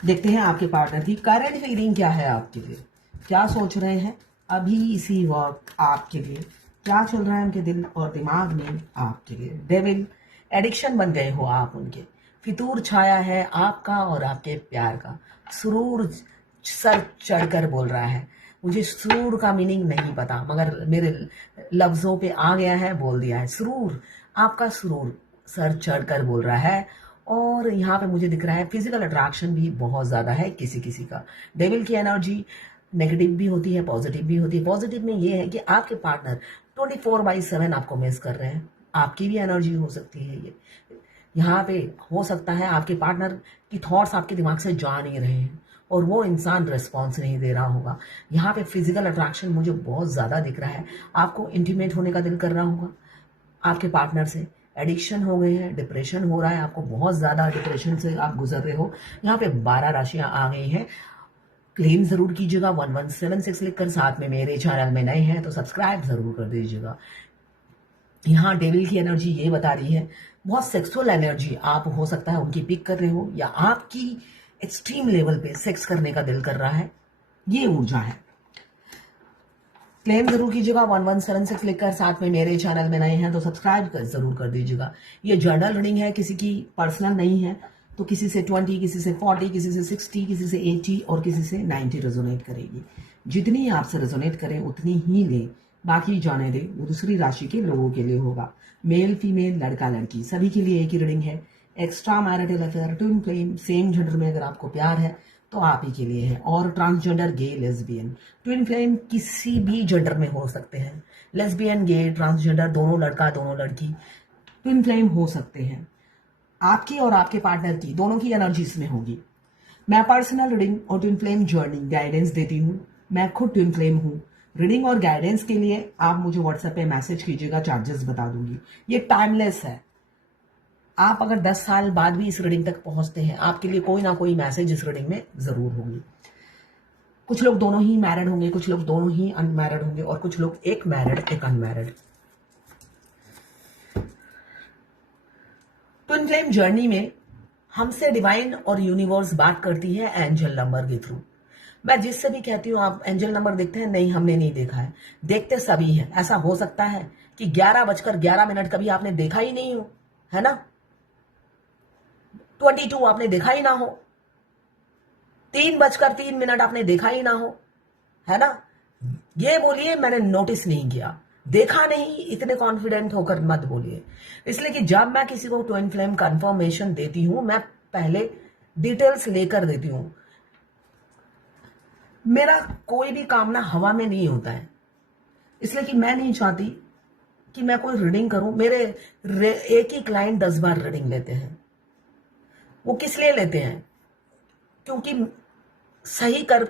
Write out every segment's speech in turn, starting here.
देखते हैं आपके पार्टनर की करंट फीलिंग क्या है आपके लिए, क्या सोच रहे हैं अभी इसी वक्त आपके लिए, क्या चल रहा है उनके दिल और दिमाग में आपके लिए। डेविल, एडिक्शन बन गए हो आप उनके, फितूर छाया है आपका और आपके प्यार का। सुरूर सर चढ़कर बोल रहा है। मुझे सुरूर का मीनिंग नहीं पता, मगर मेरे लफ्जों पे आ गया है, बोल दिया है। सुरूर, आपका सुरूर सर चढ़कर बोल रहा है। और यहाँ पे मुझे दिख रहा है फिजिकल अट्रैक्शन भी बहुत ज़्यादा है किसी किसी का। डेविल की एनर्जी नेगेटिव भी होती है, पॉजिटिव भी होती है। पॉजिटिव में ये है कि आपके पार्टनर 24/7 आपको मिस कर रहे हैं, आपकी भी एनर्जी हो सकती है ये। यहाँ पे हो सकता है आपके पार्टनर की थॉट्स आपके दिमाग से जा नहीं रहे हैं और वो इंसान रिस्पॉन्स नहीं दे रहा होगा। यहाँ पे फिजिकल अट्रैक्शन मुझे बहुत ज़्यादा दिख रहा है। आपको इंटीमेट होने का दिल कर रहा होगा आपके पार्टनर से। एडिक्शन हो गई है, डिप्रेशन हो रहा है आपको, बहुत ज़्यादा डिप्रेशन से आप गुजर रहे हो। यहाँ पे 12 राशियां आ गई हैं। क्लेम ज़रूर कीजिएगा 1176 लिखकर, साथ में मेरे चैनल में नए हैं तो सब्सक्राइब ज़रूर कर दीजिएगा। यहाँ डेविल की एनर्जी ये बता रही है बहुत सेक्सुअल एनर्जी आप हो सकता है उनकी पिक कर रहे हो, या आपकी एक्सट्रीम लेवल पे सेक्स करने का दिल कर रहा है, ये ऊर्जा है। क्लेम जरूर कीजिएगा 1176 लिखकर, साथ में मेरे चैनल में नए हैं तो सब्सक्राइब जरूर कर दीजिएगा। ये जर्नल रीडिंग है, किसी की पर्सनल नहीं है, तो किसी से 20, किसी से 40, किसी से 60, किसी से 80 और किसी से 90 रेजोनेट करेगी। जितनी आपसे रेजोनेट करें उतनी ही ले, बाकी जाने दे, वो दूसरी राशि के लोगों के लिए होगा। मेल फीमेल, लड़का लड़की, सभी के लिए एक ही रीडिंग है। Extra marital affair, twin flame, same gender में अगर आपको प्यार है तो आप ही के लिए है। और ट्रांसजेंडर, गे, लेस्बियन, ट्विन फ्लेम किसी भी जेंडर में हो सकते हैं। लेस्बियन, गे, ट्रांसजेंडर, दोनों लड़का दोनों लड़की ट्विन फ्लेम हो सकते हैं। आपकी और आपके पार्टनर की दोनों की एनर्जी इसमें होगी। मैं पर्सनल रीडिंग और ट्विन फ्लेम जर्नी गाइडेंस देती हूँ। मैं खुद ट्विन फ्लेम हूँ। रीडिंग और गाइडेंस के लिए आप मुझे व्हाट्सएप पे मैसेज कीजिएगा, चार्जेस बता दूंगी। ये टाइमलेस है। आप अगर 10 साल बाद भी इस रीडिंग तक पहुंचते हैं, आपके लिए कोई ना कोई मैसेज इस रीडिंग में जरूर होगी। कुछ लोग दोनों ही मैरिड होंगे, कुछ लोग दोनों ही अनमैरिड होंगे, और कुछ लोग एक मैरिड एक अनमैरिड। ट्विन फ्लेम जर्नी में हमसे डिवाइन और यूनिवर्स बात करती है एंजल नंबर के थ्रू। मैं जिससे भी कहती हूँ आप एंजल नंबर देखते हैं, नहीं हमने नहीं देखा है, देखते सभी हैं। ऐसा हो सकता है कि 11:11 कभी आपने देखा ही नहीं हो, है ना। 22 आपने देखा ही ना हो, 3:03 आपने देखा ही ना हो, है ना। ये बोलिए मैंने नोटिस नहीं किया, देखा नहीं, इतने कॉन्फिडेंट होकर मत बोलिए। इसलिए कि जब मैं किसी को ट्विन फ्लेम कंफर्मेशन देती हूं, मैं पहले डिटेल्स लेकर देती हूं। मेरा कोई भी काम ना हवा में नहीं होता है, इसलिए कि मैं नहीं चाहती कि मैं कोई रीडिंग करूं। मेरे एक ही क्लाइंट 10 बार रीडिंग लेते हैं। वो किस लिए लेते हैं? क्योंकि सही कर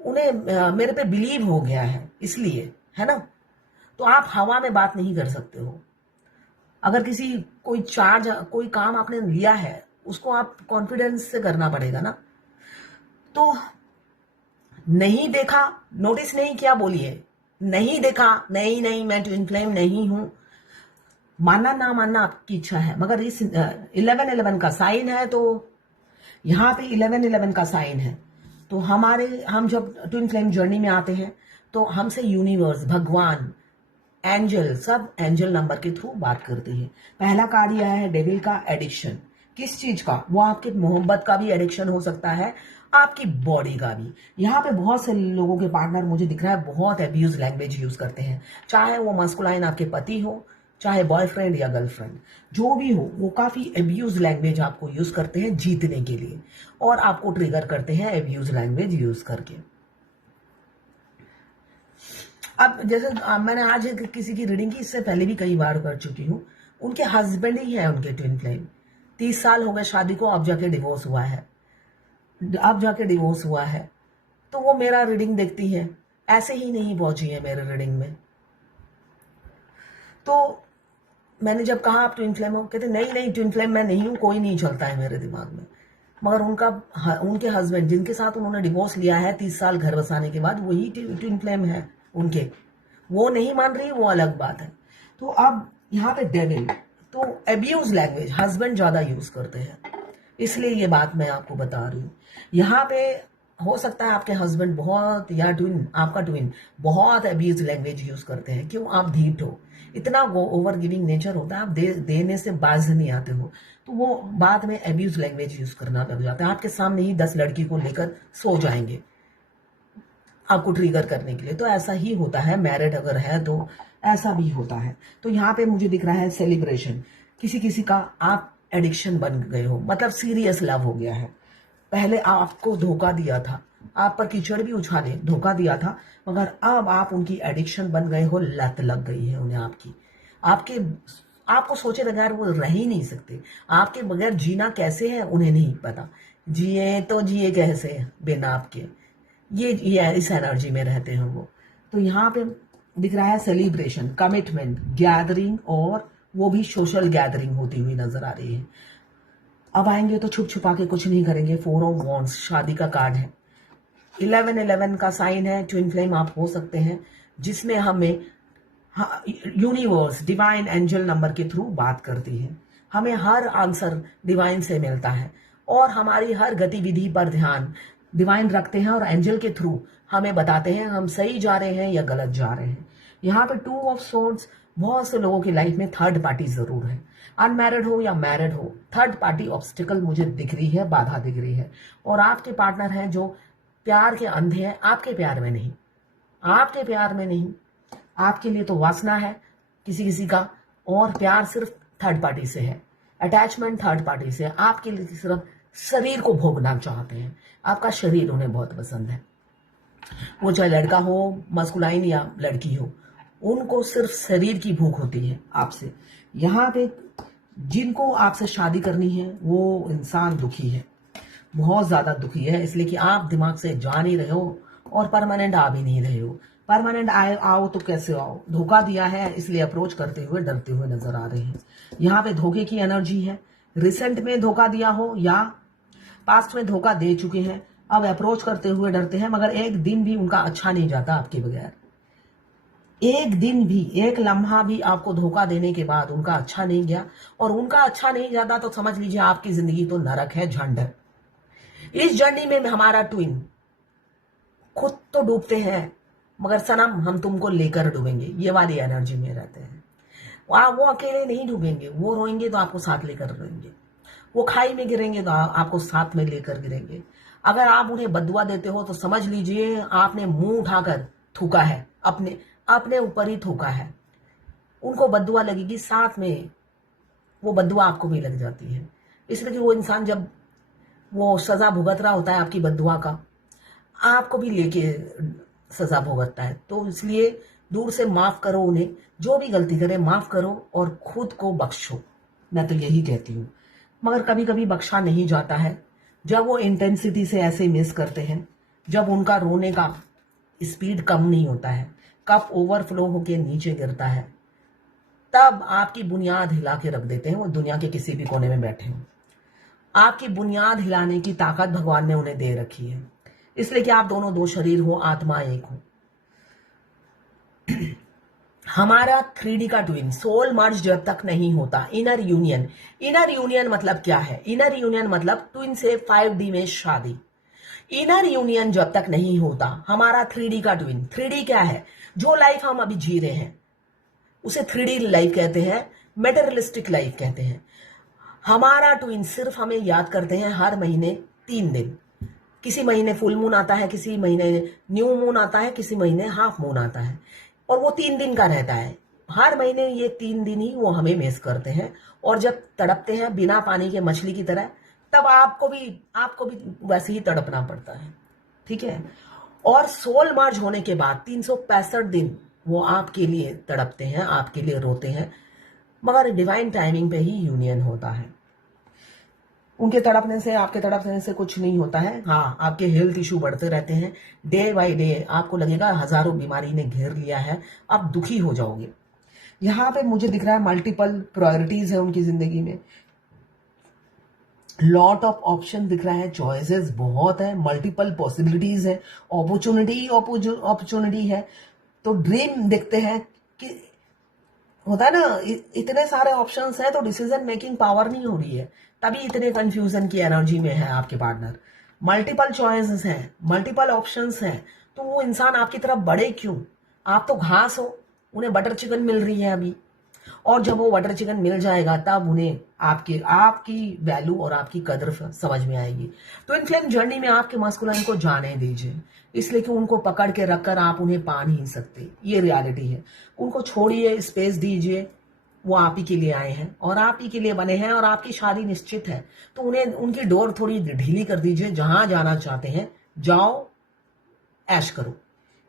उन्हें मेरे पे बिलीव हो गया है, इसलिए, है ना। तो आप हवा में बात नहीं कर सकते हो। अगर कोई काम आपने लिया है, उसको आप कॉन्फिडेंस से करना पड़ेगा ना। तो नहीं देखा, नोटिस नहीं किया, बोलिए नहीं देखा, नहीं नहीं मैं ट्विन फ्लेम नहीं हूं। मानना ना मानना आपकी इच्छा है, मगर इस 11:11 का साइन है, तो यहाँ पे 11:11 का साइन है। तो हम जब ट्विन फ्लेम जर्नी में आते हैं तो हमसे यूनिवर्स, भगवान, एंजल, सब एंजल नंबर के थ्रू बात करते हैं। पहला कार्ड यह है डेविल का, एडिक्शन। किस चीज का? वो आपके मोहब्बत का भी एडिक्शन हो सकता है, आपकी बॉडी का भी। यहाँ पे बहुत से लोगों के पार्टनर मुझे दिख रहा है बहुत अब्यूज लैंग्वेज यूज करते हैं, चाहे वो मस्कुलाइन आपके पति हो, चाहे बॉयफ्रेंड या गर्लफ्रेंड, जो भी हो, वो काफी अब्यूज लैंग्वेज आपको यूज करते हैं जीतने के लिए, और आपको ट्रिगर करते हैं अब्यूज लैंग्वेज यूज करके। अब जैसे मैंने आज किसी की रीडिंग की, इससे पहले भी कई बार कर चुकी हूँ। उनके हस्बैंड ही है उनके ट्विन फ्लेम। 30 साल हो गए शादी को, अब जाके डिवोर्स हुआ है, अब जाके डिवोर्स हुआ है। तो वो मेरा रीडिंग देखती है, ऐसे ही नहीं पहुंची है मेरे रीडिंग में। तो मैंने जब कहा आप ट्विन फ्लेम हो, कहते नहीं नहीं ट्विन फ्लेम मैं नहीं हूं, कोई नहीं चलता है मेरे दिमाग में। मगर उनके हस्बैंड जिनके साथ उन्होंने डिवोर्स लिया है 30 साल घर बसाने के बाद, वही ट्विन फ्लेम है उनके। वो नहीं मान रही, वो अलग बात है। तो अब यहाँ पे डेविल, तो अब्यूज लैंग्वेज हस्बैंड ज्यादा यूज करते हैं, इसलिए ये बात मैं आपको बता रही हूँ। यहाँ पे हो सकता है आपके हस्बैंड बहुत, या ट्विन, आपका ट्विन बहुत अब्यूज लैंग्वेज यूज करते हैं। क्यों? आप धीट हो, इतना वो ओवर गिविंग नेचर होता है, आप देने से बाज नहीं आते हो, तो वो बाद में अब्यूज लैंग्वेज यूज करना लग जाता है। आपके सामने ही 10 लड़की को लेकर सो जाएंगे आपको ट्रिगर करने के लिए। तो ऐसा ही होता है, मैरिड अगर है तो ऐसा भी होता है। तो यहाँ पे मुझे दिख रहा है सेलिब्रेशन, किसी किसी का आप एडिक्शन बन गए हो, मतलब सीरियस लव हो गया है। पहले आपको धोखा दिया था, आप पर कीचड़ भी उछाले, धोखा दिया था, मगर अब आप उनकी एडिक्शन बन गए हो, लत लग गई है उन्हें आपकी। आपके आपको सोचे बगैर वो रह ही नहीं सकते, आपके बगैर जीना कैसे है उन्हें नहीं पता। जिए तो जिए कैसे बिना आपके, ये इस एनर्जी में रहते हैं वो। तो यहाँ पे दिख रहा है सेलिब्रेशन, कमिटमेंट, गैदरिंग, और वो भी सोशल गैदरिंग होती हुई नजर आ रही है। अब आएंगे तो छुप छुपा के कुछ नहीं करेंगे। 4 ऑफ वॉन्ड्स शादी का कार्ड है, 11 का साइन है, ट्विन फ्लेम आप हो सकते हैं, जिसमें हमें यूनिवर्स डिवाइन एंजल नंबर के थ्रू बात करती है। हमें हर आंसर डिवाइन से मिलता है, और हमारी हर गतिविधि पर ध्यान डिवाइन रखते हैं, और एंजल के थ्रू हमें बताते हैं हम सही जा रहे हैं या गलत जा रहे हैं। यहाँ पे 2 ऑफ सोर्ड्स, बहुत से लोगों की लाइफ में थर्ड पार्टी जरूर है, अनमैरिड हो या मैरिड हो, थर्ड पार्टी ऑब्स्टिकल मुझे दिख रही है, बाधा दिख रही है। और आपके पार्टनर हैं जो प्यार के अंधे हैं, आपके प्यार में नहीं, आपके प्यार में नहीं। आपके लिए तो वासना है किसी किसी का, और प्यार सिर्फ थर्ड पार्टी से है, अटैचमेंट थर्ड पार्टी से है। आपके लिए सिर्फ शरीर को भोगना चाहते हैं, आपका शरीर उन्हें बहुत पसंद है। वो चाहे लड़का हो, मस्कुलाइन, या लड़की हो, उनको सिर्फ शरीर की भूख होती है आपसे। यहाँ पे जिनको आपसे शादी करनी है वो इंसान दुखी है, बहुत ज्यादा दुखी है, इसलिए कि आप दिमाग से जा नहीं रहे हो और परमानेंट आ भी नहीं रहे हो। परमानेंट आओ तो कैसे आओ, धोखा दिया है इसलिए अप्रोच करते हुए डरते हुए नजर आ रहे हैं। यहाँ पे धोखे की एनर्जी है, रिसेंट में धोखा दिया हो या पास्ट में धोखा दे चुके हैं, अब अप्रोच करते हुए डरते हैं, मगर एक दिन भी उनका अच्छा नहीं जाता आपके बगैर। एक दिन भी, एक लम्हा भी आपको धोखा देने के बाद उनका अच्छा नहीं गया, और उनका अच्छा नहीं जाता तो समझ लीजिए आपकी जिंदगी तो नरक है, झंड है। इस जर्नी में हमारा ट्विन खुद तो डूबते हैं, मगर सनम हम तुमको लेकर डूबेंगे, ये वाली एनर्जी में रहते हैं। वो अकेले नहीं डूबेंगे, वो रोएंगे तो आपको साथ लेकर रोएंगे, वो खाई में गिरेंगे तो आपको साथ में लेकर गिरेंगे। अगर आप उन्हें बदुआ देते हो तो समझ लीजिए आपने मुंह उठाकर थूका है, अपने ऊपर ही थूका है। उनको बदुआ लगेगी, साथ में वो बदुआ आपको भी लग जाती है, इसलिए कि वो इंसान जब वो सजा भुगत रहा होता है आपकी बदुआ का, आपको भी लेके सजा भुगतता है। तो इसलिए दूर से माफ करो उन्हें, जो भी गलती करे माफ करो और खुद को बख्शो, मैं तो यही कहती हूँ। मगर कभी कभी बख्शा नहीं जाता है, जब वो इंटेंसिटी से ऐसे मिस करते हैं, जब उनका रोने का स्पीड कम नहीं होता है, कप ओवरफ्लो होके नीचे गिरता है, तब आपकी बुनियाद हिला के रख देते हैं। वो दुनिया के किसी भी कोने में बैठे हों, आपकी बुनियाद हिलाने की ताकत भगवान ने उन्हें दे रखी है, इसलिए कि आप दोनों दो शरीर हो, आत्मा एक हो। हमारा 3D का ट्विन सोल मर्ज जब तक नहीं होता, इनर यूनियन मतलब क्या है? इनर यूनियन मतलब ट्विन से 5D में शादी। इनर यूनियन जब तक नहीं होता हमारा 3D का ट्विन, 3D क्या है? जो लाइफ हम अभी जी रहे हैं उसे 3D लाइफ कहते हैं, मेटेरियलिस्टिक लाइफ कहते हैं। हमारा ट्विन सिर्फ हमें याद करते हैं हर महीने 3 दिन, किसी महीने फुल मून आता है, किसी महीने न्यू मून आता है, किसी महीने हाफ मून आता है, और वो 3 दिन का रहता है। हर महीने ये 3 दिन ही वो हमें मिस करते हैं, और जब तड़पते हैं बिना पानी के मछली की तरह, तब आपको भी वैसे ही तड़पना पड़ता है, ठीक है। और सोल मर्ज होने के बाद 365 दिन वो आपके लिए तड़पते हैं, आपके लिए रोते हैं, मगर डिवाइन टाइमिंग पे ही यूनियन होता है। उनके तड़पने से, आपके तड़पने से कुछ नहीं होता है। हाँ, आपके हेल्थ इशू बढ़ते रहते हैं डे बाय डे, आपको लगेगा हजारों बीमारी ने घेर लिया है, आप दुखी हो जाओगे। यहाँ पे मुझे दिख रहा है मल्टीपल प्रायोरिटीज है उनकी जिंदगी में, लॉट ऑफ ऑप्शन दिख रहा है, चॉइसेस बहुत है, मल्टीपल पॉसिबिलिटीज है, अपॉर्चुनिटी है। तो ड्रीम देखते हैं कि होता है ना, इतने सारे ऑप्शंस हैं तो डिसीजन मेकिंग पावर नहीं हो रही है, तभी इतने कंफ्यूजन की एनर्जी में है आपके पार्टनर। मल्टीपल चॉइसेस हैं, मल्टीपल ऑप्शंस हैं, तो वो इंसान आपकी तरफ बढ़े क्यों? आप तो घास हो, उन्हें बटर चिकन मिल रही है अभी। और जब वो बटर चिकन मिल जाएगा तब उन्हें आपकी आपकी वैल्यू और आपकी कदर समझ में आएगी। तो इन फ्लेम जर्नी में आपके मस्कुलाइन को जाने दीजिए, इसलिए कि उनको पकड़ के रखकर आप उन्हें पा नहीं सकते, ये रियलिटी है। उनको छोड़िए, स्पेस दीजिए। वो आप ही के लिए आए हैं और आप ही के लिए बने हैं और आपकी शादी निश्चित है, तो उन्हें उनकी डोर थोड़ी ढीली कर दीजिए। जहां जाना चाहते हैं जाओ, ऐश करो,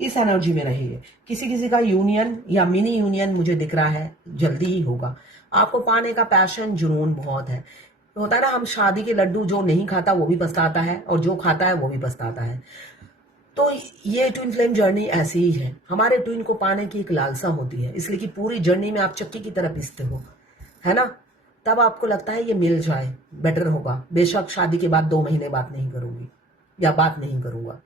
इस एनर्जी में रहिए। किसी किसी का यूनियन या मिनी यूनियन मुझे दिख रहा है, जल्दी ही होगा। आपको पाने का पैशन, जुनून बहुत है। होता है ना, हम शादी के लड्डू, जो नहीं खाता वो भी पछताता है और जो खाता है वो भी पछताता है। तो ये ट्विन फ्लेम जर्नी ऐसी ही है। हमारे ट्विन को पाने की एक लालसा होती है, इसलिए कि पूरी जर्नी में आप चक्की की तरह पिसते हो, है ना। तब आपको लगता है ये मिल जाए बेटर होगा। बेशक शादी के बाद 2 महीने बात नहीं करूंगी या बात नहीं करूंगा,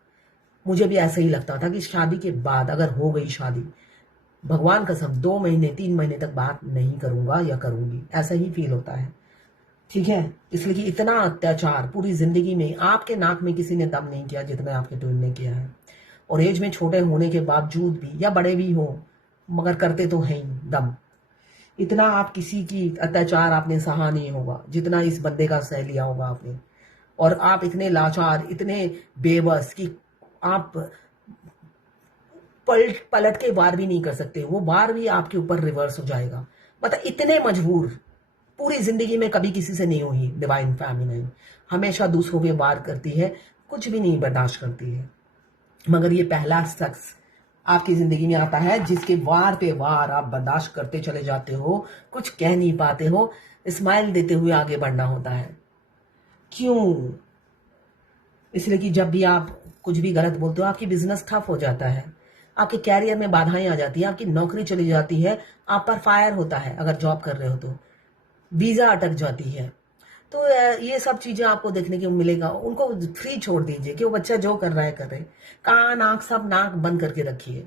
मुझे भी ऐसा ही लगता था कि शादी के बाद अगर हो गई शादी, भगवान कसम 2 महीने 3 महीने तक बात नहीं करूंगा या करूंगी, ऐसा ही फील होता है। ठीक है, इसलिए कि इतना अत्याचार पूरी जिंदगी में आपके नाक में किसी ने दम नहीं किया जितना आपके ट्विन ने किया है। और एज में छोटे होने के बावजूद भी, या बड़े भी हो, मगर करते तो हैं ही दम। इतना आप किसी की अत्याचार आपने सहा नहीं होगा जितना इस बंदे का सह लिया होगा आपने। और आप इतने लाचार, इतने बेबस कि आप पलट के वार भी नहीं कर सकते। वो वार भी आपके ऊपर रिवर्स हो जाएगा। मतलब इतने मजबूर पूरी जिंदगी में कभी किसी से नहीं हुई डिवाइन फेमिनिन। हमेशा दूसरों पे वार करती है, कुछ भी नहीं बर्दाश्त करती है। मगर ये पहला शख्स आपकी जिंदगी में आता है जिसके वार पे वार आप बर्दाश्त करते चले जाते हो, कुछ कह नहीं पाते हो, स्माइल देते हुए आगे बढ़ना होता है। क्यों? इसलिए कि जब भी आप कुछ भी गलत बोलते हो, आपकी बिजनेस ठप हो जाता है, आपके कैरियर में बाधाएं आ जाती है, आपकी नौकरी चली जाती है, आप पर फायर होता है अगर जॉब कर रहे हो तो, वीजा अटक जाती है। तो ये सब चीजें आपको देखने को मिलेगा। उनको फ्री छोड़ दीजिए कि वो बच्चा जो कर रहा है कर रहे। कान आंख सब नाक बंद करके रखिए।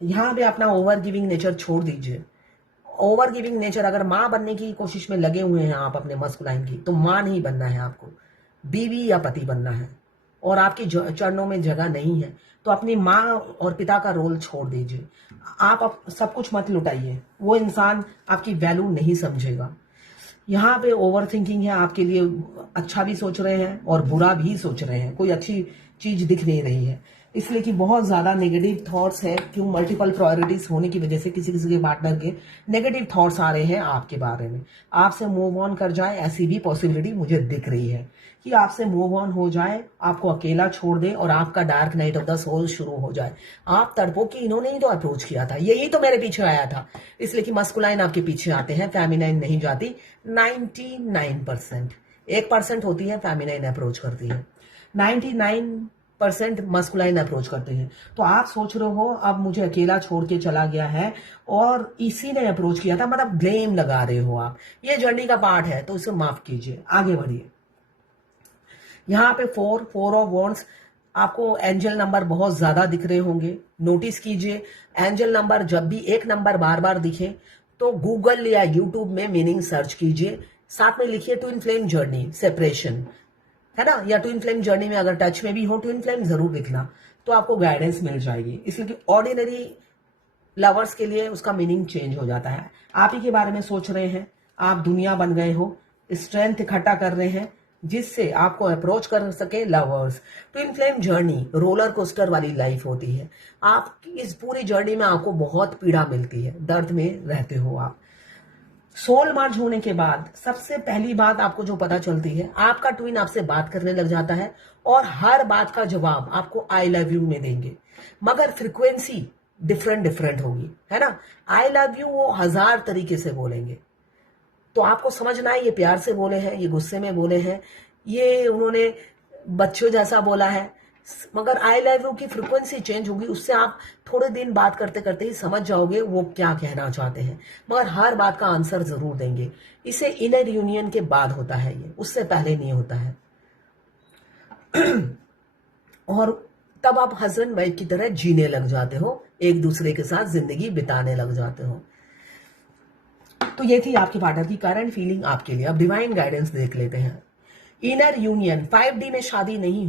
यहाँ पे अपना ओवर गिविंग नेचर छोड़ दीजिए। ओवर गिविंग नेचर, अगर माँ बनने की कोशिश में लगे हुए हैं आप अपने मस्कुलाइन की, तो माँ नहीं बनना है आपको, बीवी या पति बनना है। और आपकी चरणों में जगह नहीं है तो अपनी माँ और पिता का रोल छोड़ दीजिए। आप सब कुछ मत लुटाइए, वो इंसान आपकी वैल्यू नहीं समझेगा। यहाँ पे ओवर थिंकिंग है, आपके लिए अच्छा भी सोच रहे हैं और बुरा भी सोच रहे हैं, कोई अच्छी चीज दिख नहीं रही है। इसलिए कि बहुत ज्यादा नेगेटिव थॉट्स है। क्यों? मल्टीपल प्रायोरिटीज होने की वजह से किसी किसी के पार्टनर के नेगेटिव थॉट्स आ रहे हैं आपके बारे में। आपसे मूव ऑन कर जाए, ऐसी भी पॉसिबिलिटी मुझे दिख रही है कि आपसे मूव ऑन हो जाए, आपको अकेला छोड़ दे और आपका dark night of the soul शुरू हो जाए। आप तड़पो कि इन्होंने ही तो अप्रोच किया था, यही तो मेरे पीछे आया था। इसलिए कि मस्कुलाइन आपके पीछे आते हैं, फेमिनाइन नहीं जाती। 99%, 1% होती है फेमिनाइन अप्रोच करती है, 99% मस्कुलाइन अप्रोच करते हैं। तो आप सोच रहे हो अब मुझे अकेला छोड़ के चला गया है और इसी ने अप्रोच किया था, मतलब ब्लेम लगा रहे हो आप। ये जर्नी का पार्ट है तो उसे माफ कीजिए, आगे बढ़िए। यहाँ पे 4 ऑफ वॉन्ड्स, आपको एंजल नंबर बहुत ज्यादा दिख रहे होंगे। नोटिस कीजिए, एंजल नंबर जब भी एक नंबर बार बार दिखे तो गूगल या यूट्यूब में मीनिंग सर्च कीजिए, साथ में लिखिए ट्विन फ्लेम जर्नी सेपरेशन, है ना। या ट्विन फ्लेम जर्नी में अगर टच में भी हो, ट्विन फ्लेम जरूर लिखना, तो आपको गाइडेंस मिल जाएगी। इसलिए कि ऑर्डिनरी लवर्स के लिए उसका मीनिंग चेंज हो जाता है। आप ही के बारे में सोच रहे हैं, आप दुनिया बन गए हो, स्ट्रेंथ इकट्ठा कर रहे हैं जिससे आपको अप्रोच कर सके lovers. Twin flame journey roller coaster वाली लाइफ होती है। आप इस पूरी जर्नी में आपको बहुत पीड़ा मिलती है, दर्द में रहते हो आप। सोल मर्ज होने के बाद सबसे पहली बात आपको जो पता चलती है, आपका ट्विन आपसे बात करने लग जाता है और हर बात का जवाब आपको आई लव यू में देंगे, मगर फ्रीक्वेंसी डिफरेंट डिफरेंट होगी, है ना। आई लव यू वो 1000 तरीके से बोलेंगे, तो आपको समझना है ये प्यार से बोले हैं, ये गुस्से में बोले हैं, ये उन्होंने बच्चों जैसा बोला है। मगर आई लव यू की फ्रिक्वेंसी चेंज होगी, उससे आप थोड़े दिन बात करते करते ही समझ जाओगे वो क्या कहना चाहते हैं, मगर हर बात का आंसर जरूर देंगे। इसे इनर यूनियन के बाद होता है, ये उससे पहले नहीं होता है। और तब आप हस्बैंड वाइफ की तरह जीने लग जाते हो, एक दूसरे के साथ जिंदगी बिताने लग जाते हो। तो ये थी आपके पार्टनर की करंट फीलिंग आपके लिए। अब डिवाइन गाइडेंस देख लेते हैं। इनर यूनियन 5D में शादी नहीं